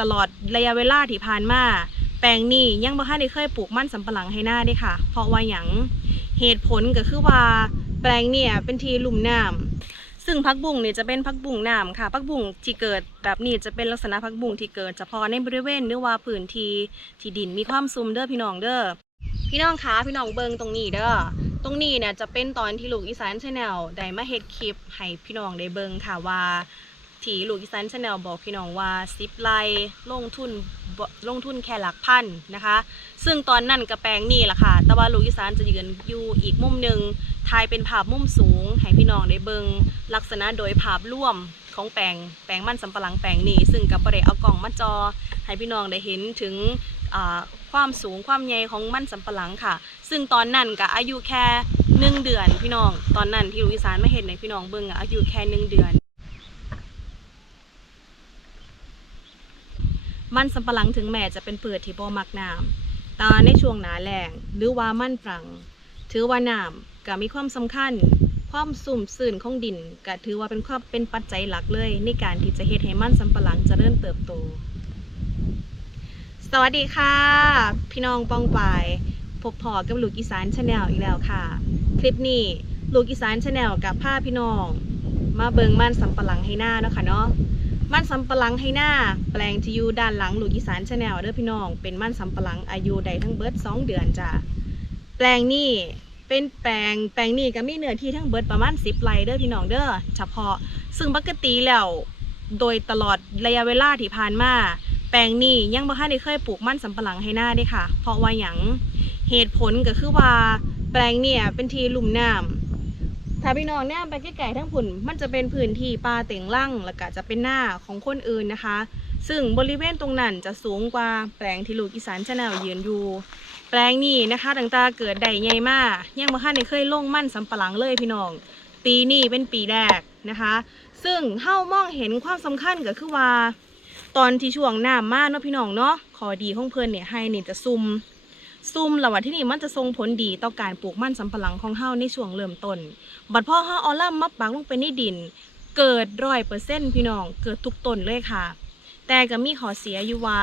ตลอดระยะเวลาที่ผ่านมาแปลงนี้ยังบ่ทันได้เคยปลูกมันสำปะหลังให้หน้าเด้ค่ะ เพราะว่าหยังเหตุผลก็คือว่าแปลงเนี่ยเป็นที่ลุ่มน้ำซึ่งพักบุ้งเนี่ยจะเป็นพักบุ้งน้ำค่ะพักบุ้งที่เกิดแบบนี้จะเป็นลักษณะพักบุ้งที่เกิดเฉพาะในบริเวณหรือว่าพื้นที่ที่ดินมีความซุ่มเด้อพี่น้องเด้อพี่น้องคะพี่น้องเบิงตรงนี้เด้อตรงนี้เนี่ยจะเป็นตอนที่ลูกอีสานชาแนลได้มาเฮ็ดคลิปให้พี่น้องได้เบิงค่ะว่า ที่ลูกอีสานชาแนลบอกพี่น้องว่าซิปไลลงทุนบ่ลงทุนแค่หลักพันนะคะ ซึ่งตอนนั้นกระแปลงนี่แหละค่ะ แต่ว่าลูกอีสานจะยืนอยู่อีกมุมหนึ่งถ่ายเป็นภาพมุมสูง ให้พี่น้องได้เบิงลักษณะโดยภาพร่วมของแปลงแปลงมันสำปะหลังแปลงนี้ซึ่งกับประเดเอากล่องมาจอ ให้พี่น้องได้เห็นถึงความสูงความใหญ่ของมันสำปะหลังค่ะ ซึ่งตอนนั้นก็อายุแค่หนึ่งเดือนพี่น้องตอนนั้นที่ลูกอีสานมาเห็นในพี่น้องเบิงอะอายุแค่หนึ่งเดือน มันสำปะหลังถึงแม้จะเป็นเปลือกที่บ่มักน้ำแต่ในช่วงหนาแล้งหรือว่ามันฝรั่งถือว่าน้ำก็มีความสำคัญ ความสุ่มสื่นของดินก็ถือว่าเป็นความเป็นปัจจัยหลักเลย ในการที่จะเฮ็ดให้มันสำปะหลังจเจริญเติบโต สวัสดีค่ะ พี่น้องปองปายพบพอกับลูกอีสานชาแนลอีกแล้วค่ะ คลิปนี้ลูกอีสานชาแนลกับผ้าพี่น้อง มาเบิงมันสำปะหลังให้หน้าเนาะค่ะเนาะ มันสำปะหลังให้หน้า แปลงที่อยู่ด้านหลังลูกอีสานชาแนลเด้อพี่น้อง เป็นมันสำปะหลังอายุได้ทั้งเบิด2เดือนจ้ะแปลงนี้เป็นแปลงแปลงนี้ก็มีเนื้อที่ทั้งเบิดประมาณ10ไร่เด้อพี่น้องเด้อเฉพาะ ซึ่งปกติแล้วโดยตลอดระยะเวลาที่ผ่านมาแปลงนี้ยังบ่ทันได้เคยปลูกมันสำปะหลังให้หน้าด้ค่ะ เพราะว่าหยังเหตุผลก็คือว่าแปลงเนี่ยเป็นที่ลุ่มน้ำ ถ้าพี่น้องเนี่ยไปใกล้ๆทั้งผุนมันจะเป็นพื้นที่ป่าเต็งลั่งแล้วก็จะเป็นหน้าของคนอื่นนะคะ ซึ่งบริเวณตรงนั้นจะสูงกว่าแปลงที่ลูกอีสานชาแนลยืนอยู่ แปลงนี้นะคะตั้งแต่เกิดได้ใหญ่มากยังบ่ทันได้เคยลงมั่นสำปะหลังเลยพี่น้อง ปีนี้เป็นปีแรกนะคะ ซึ่งเฮามองเห็นความสำคัญก็คือว่า ตอนที่ช่วงหน้ำมาเนาะพี่น้องเนาะขอดีของเพิ่นเนี่ยให้นี่ยจะซุ่ม ซุ่มแล้วว่าที่นี่มันจะส่งผลดีต่อการปลูกมันสำปะหลังของเฮาในช่วงเริ่มต้น บัดพ่อเฮาเอาล่ำมาปักลงไปในดิน เกิดร้อยเปอร์เซ็นต์พี่น้อง เกิดทุกต้นเลยค่ะ แต่ก็มีข้อเสียอยู่ว่า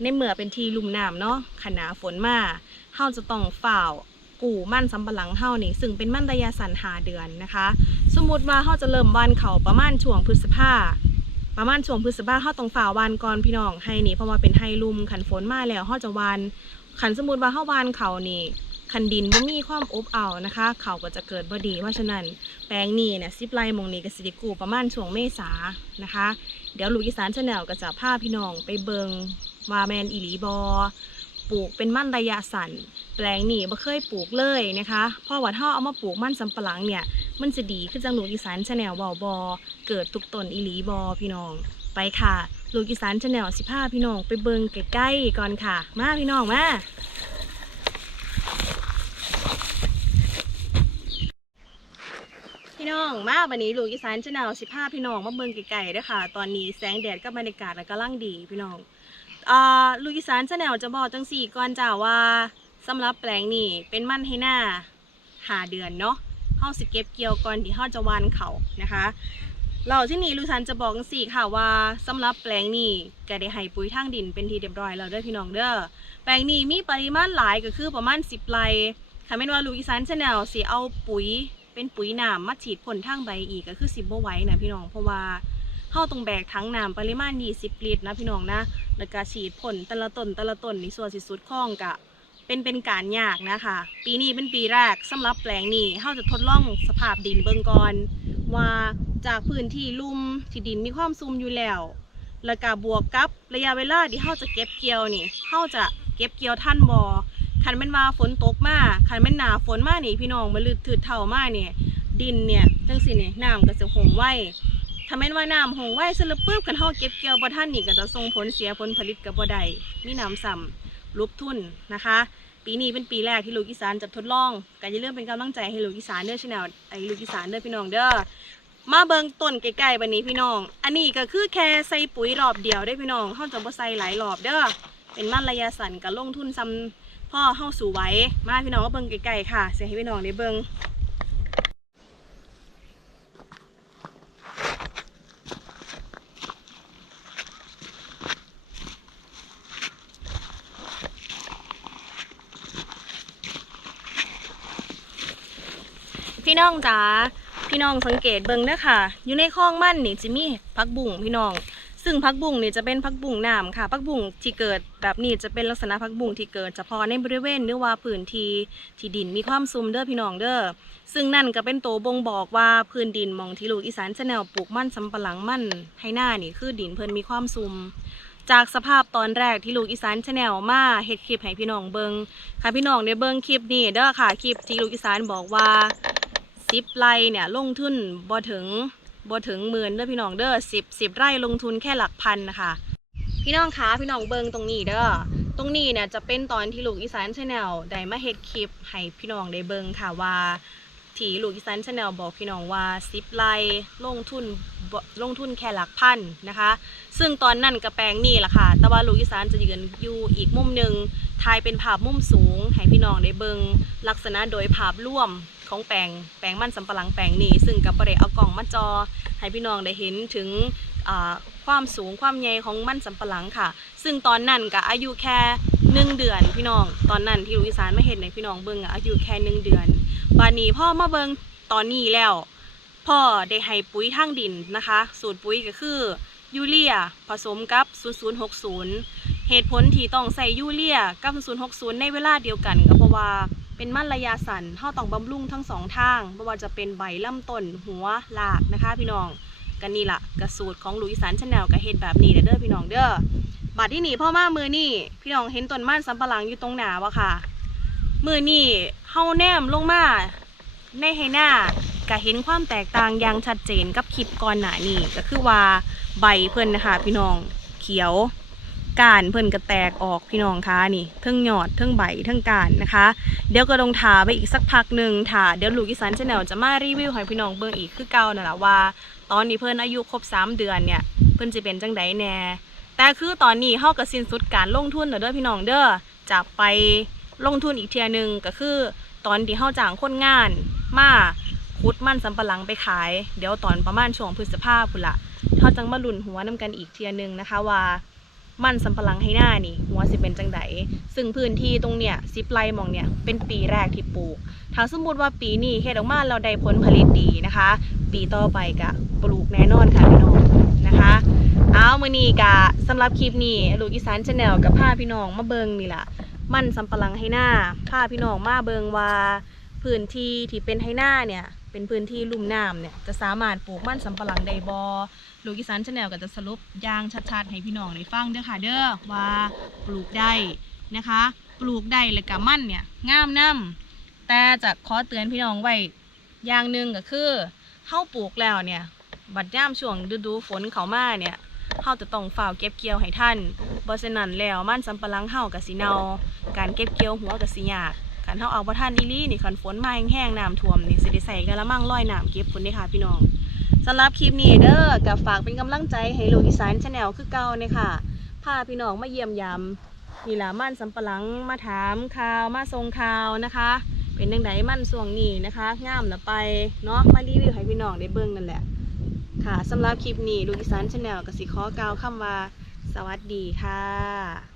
ในเมื่อเป็นทีลุ่มน้ำเนาะขนาฝนมาเฮาจะต้องฝ่าวกู่มันสำปะหลังเฮานี่ซึ่งเป็นมันระยะสั้นหาเดือนนะคะ สมมติว่าเฮาจะเริ่มวานเขาประมาณช่วงพฤษภาประมาณช่วงพฤษภาเฮาต้องฝ่าวานก่อนพี่น้องให้นี่เพราะว่าเป็นไฮลุ่มขันฝนมาแล้วเฮาจะวาน ขันสมมติว่าเฮาวานเขานี่คันดินบ่มีความอบอ้าวนะคะ เขาก็จะเกิดบ่ดี เพราะฉะนั้นแปลงนี้เนี่ยซิปไลมองนี้ก็สิได้กูประมาณช่วงเมษานะคะ เดี๋ยวลูกอีสานชาแนลก็จะพาพี่น้องไปเบิงว่าแมนอีหลีบอปลูกเป็นมั่นระยะสั้นแปลงนี้บ่เคยปลูกเลยนะคะเพราะว่าถ้าเอามาปลูกมั่นสำปะหลังเนี่ย มันจะดีขึ้นจังหลูกอีสานชาแนลเว้าบอเกิดทุกตนอีหลีบอพี่น้อง ไปค่ะลูกอีสานชาแนลสิพาพี่น้องไปเบิงใกล้ๆก่อนค่ะ มาพี่น้องมาพี่น้องมาวันนี้ลูกอีสานชาแนลสิพาพี่น้องมาเบิงไกลๆด้อค่ะ ตอนนี้แสงแดดกับบรรยากาศกำลังดีพี่น้องอ่าลูกอีสานชาแนลจะบอกจังสี่ก่อนจ้าว่าสำหรับแปลงนี้เป็นมั่นให้หน้าหาเดือนเนาะเฮาสิเก็บเกี่ยวก่อนที่เฮาจะวานเขานะคะ เราที่นี่ลูกสันจะบอกจังสี่ค่ะว่าสำหรับแปลงนี้ก็ได้ให้ปุ๋ยทางดินเป็นทีเรียบร้อยแล้วด้อพี่น้องเด้อแปลงนี้มีปริมาณหลายก็คือประมาณ10ไร่ค่ะแม่ว่าลูกอีสานชาแนลสิเอาปุ๋ยเป็นปุ๋ยน้ำมาฉีดพ่นทางใบอีกก็คือสิบ่ไว้นะพี่น้องเพราะว่าเฮาต้องแบกถังน้ำปริมาณ20ลิตรนะพี่น้องนะแล้วก็ฉีดพ่นแต่ละต้นแต่ละต้นนี่ส่วนสิสุดข้องกะเป็นเป็นการยากนะคะ ปีนี้เป็นปีแรกสำหรับแปลงนี้เฮาจะทดลองสภาพดินเบิ่งก่อน ว่าจากพื้นที่ลุ่มที่ดินมีความซุ่มอยู่แล้ว แล้วก็บวกกับระยะเวลาที่เฮาจะเก็บเกี่ยวนี่เฮาจะเก็บเกี่ยวทันบ่คันแม่นว่าฝนตกมาคันแม่นหนาฝนมานี่พี่น้องมาลืดถืดเท่ามาเนี่ยดินเนี่ยจังสิเนี่ยน้ำก็จะหงไว้ถ้าแม่นว่าน้ำหงไว้ซะแล้วปุ๊บคันเฮาเก็บเกี่ยวบ่ทันนี่ก็จะส่งผลเสียผลผลิตกับบ่ได้มีน้ำซ้ำลุบทุนนะคะ ปีนี้เป็นปีแรกที่ลูกอีสานจะทดลองก็อย่าลืมเป็นกำลังใจให้ลูกอีสานเด้อชแนลไอ้ลูกอีสานเด้อพี่น้องเด้อมาเบิงต้นใกล้ๆบันนี้พี่น้อง อันนี้ก็คือแค่ใส่ปุ๋ยรอบเดียวได้พี่น้องเฮาจะบ่ใส่หลายรอบเด้อเป็นมันระยะสั้นกับลงทุนซ้ำพ่อเฮาสู่ไว้มาพี่น้องมาเบิงไกลๆค่ะเสียให้พี่น้องได้เบิงี่น้องจ๋าพี่น้องสังเกตเบิ่งเด้อค่ะ อยู่ในคลองมันนี่จะมีผักบุ้งพี่น้อง ซึ่งผักบุ้งนี่จะเป็นผักบุ้งน้ำค่ะผักบุ้งที่เกิดแบบนี้จะเป็นลักษณะผักบุ้งที่เกิดเฉพาะในบริเวณหรือว่าพื้นที่ที่ดินมีความซุ่มเด้อพี่น้องเด้อซึ่งนั่นก็เป็นตัวบ่งบอกว่าพื้นดินมองที่ลูกอีสานชาแนลปลูกมั่นสำปะหลังมั่นให้หน้านี่คือดินเพิ่นมีความซุ่มจากสภาพตอนแรกที่ลูกอีสานชาแนลมาเฮ็ดคลิปให้พี่น้องเบิงค่ะพี่น้องได้เบิงคลิปนี้เด้อค่ะคลิปที่ลูกอีสานบอกว่า สิบไร่เนี่ยลงทุนบ่ถึงบ่ถึงหมื่นเด้อพี่น้องเด้อสิบสิบไร่ลงทุนแค่หลักพันนะคะพี่น้องคะพี่น้องเบิงตรงนี้เด้อตรงนี้เนี่ยจะเป็นตอนที่ลูกอีสานชาแนลได้มาเฮ็ดคลิปให้พี่น้องได้เบิงค่ะว่า ที่ลูกอีสานชาแนลบอกพี่น้องว่าสิบไร่ลงทุนลงทุนแค่หลักพันนะคะ ซึ่งตอนนั้นกระแปลงนี่แหละค่ะ แต่ว่าลูกอีสานจะยืนอยู่อีกมุมหนึ่งถ่ายเป็นภาพมุมสูง ให้พี่น้องได้เบิงลักษณะโดยภาพร่วมของแปลงแปลงมันสำปะหลังแปลงนี้ซึ่งกับประเดเอากล่องมาจอ ให้พี่น้องได้เห็นถึงความสูงความใหญ่ของมันสำปะหลังค่ะ ซึ่งตอนนั้นก็อายุแค่หนึ่งเดือนพี่น้อง ตอนนั้นที่ลูกอีสานมาเห็นในพี่น้องเบิงอายุแค่หนึ่งเดือน วันนี้พ่อมาเบิงตอนนี้แล้ว พ่อได้ให้ปุ๋ยทางดินนะคะ สูตรปุ๋ยก็คือยูเรียผสมกับ 0060 เหตุผลที่ต้องใส่ยูเรียกับ 0060 ในเวลาเดียวกันก็เพราะว่าเป็นมันระยะสั้นเฮาต้องบำรุงทั้งสองทางไม่ว่าจะเป็นใบลำต้นหัวหลากนะคะ พี่น้องกันนี่ละกระสูตรของหลุยสานชาแนลก็เฮ็ดแบบนี้เด้อพี่น้องเด้อบัดที่นี่พ่อมามือนี่พี่น้องเห็นต้นมันสำปะหลังอยู่ตรงหนาวะค่ะ มือนี่เฮาแนมลงมา ในไหหน้าก็เห็นความแตกต่างอย่างชัดเจนกับคลิปก่อนหน้านี้ก็คือว่าใบเพิ่นนะคะพี่น้องเขียวก้านเพิ่นก็แตกออกพี่น้องคะนี่ทั้งหยอดทั้งใบทั้งก้านนะคะ เดี๋ยวก็ลงถาไปอีกสักพักหนึ่งถ่าเดี๋ยวลูกอีสานชาแนลจะมารีวิวให้พี่น้องเบิ่งอีกคือเก่านั่นแหละว่า ตอนนี้เพิ่นอายุครบ 3 เดือนเนี่ย เพิ่นจะเป็นจังไดแน่แต่คือตอนนี้เฮาก็สิ้นสุดการลงทุนแล้วเด้อพี่น้องเด้อจะไป ลงทุนอีกเทียหนึงก็คือ ตอนที่เฮาจ้างคนงานมาคุดมันสำปะหลังไปขาย เดี๋ยวตอนประมาณช่วงพฤษภาพุ่นละเขาจังมาลุ่นหัวนํกันอีกเทียหนึงนะคะว่ามันสำปะหลังให้หน้านี่ หัวสิเป็นจังไดซึ่งพื้นที่ตรงเนี้ยซิปไลมองเนี่ยเป็นปีแรกที่ปลูก ถ้าสมมติว่าปีนี้เฮ็ดออกมาเราได้ผลผลิตดีนะคะ ปีต่อไปก็ปลูกแน่นอนค่ะพี่น้องนะคะเอามือนี้ก็สำหรับคลิปนี้ลูกอีสานชาแนลกับพาพี่น้องมาเบิงนี่ละ มันสำปะหลังให้หน้าพาพี่น้องมาเบิงว่าพื้นที่ที่เป็นไหหน้าเนี่ยเป็นพื้นที่ลุ่มน้ำเนี่ยจะสามารถปลูกมันสำปะหลังได้บอลูกอีสานชาแนลก็จะสรุปย่างชัดๆให้พี่น้องได้ฟังเด้อค่ะเด้อว่าปลูกได้นะคะ ปลูกได้แล้วก็มันเนี่ยงามน้ำแต่จะขอเตือนพี่น้องไว้อย่างหนึ่งก็คือเฮาปลูกแล้วเนี่ยบัดย่ามช่วงฤดูฝนเขามาเนี่ย เฮาจะต้องฝ่าวเก็บเกี่ยวให้ทันบ่ฉะนั้นแล้วมันสำปะหลังเฮาก็สิเนาการเก็บเกี่ยวหัวก็สิยากคันเฮาเอาบ่ทันอีหลีนี่คันฝนมาแห้งๆน้ำท่วมนี่สิได้ใส่กระมังลอยน้ำเก็บพุ่นเด้ค่ะพี่น้องสำหรับคลิปนี้เด้อก็ฝากเป็นกำลังใจให้ลูกอีสานชาแนลคือเก่าเนี่ยค่ะพาพี่น้องมาเยี่ยมยามนี่ละมันสำปะหลังมาถามข่าวมาส่งข่าวนะคะ เป็นจังไดมันช่วงนี้นะคะงามละไปเนาะมารีวิวให้พี่น้องได้เบิ่งนั่นแหละ ค่ะสำหรับคลิปนี้ลูกอีสานชาแนลกสิขอกล่าวคำว่า สวัสดีค่ะ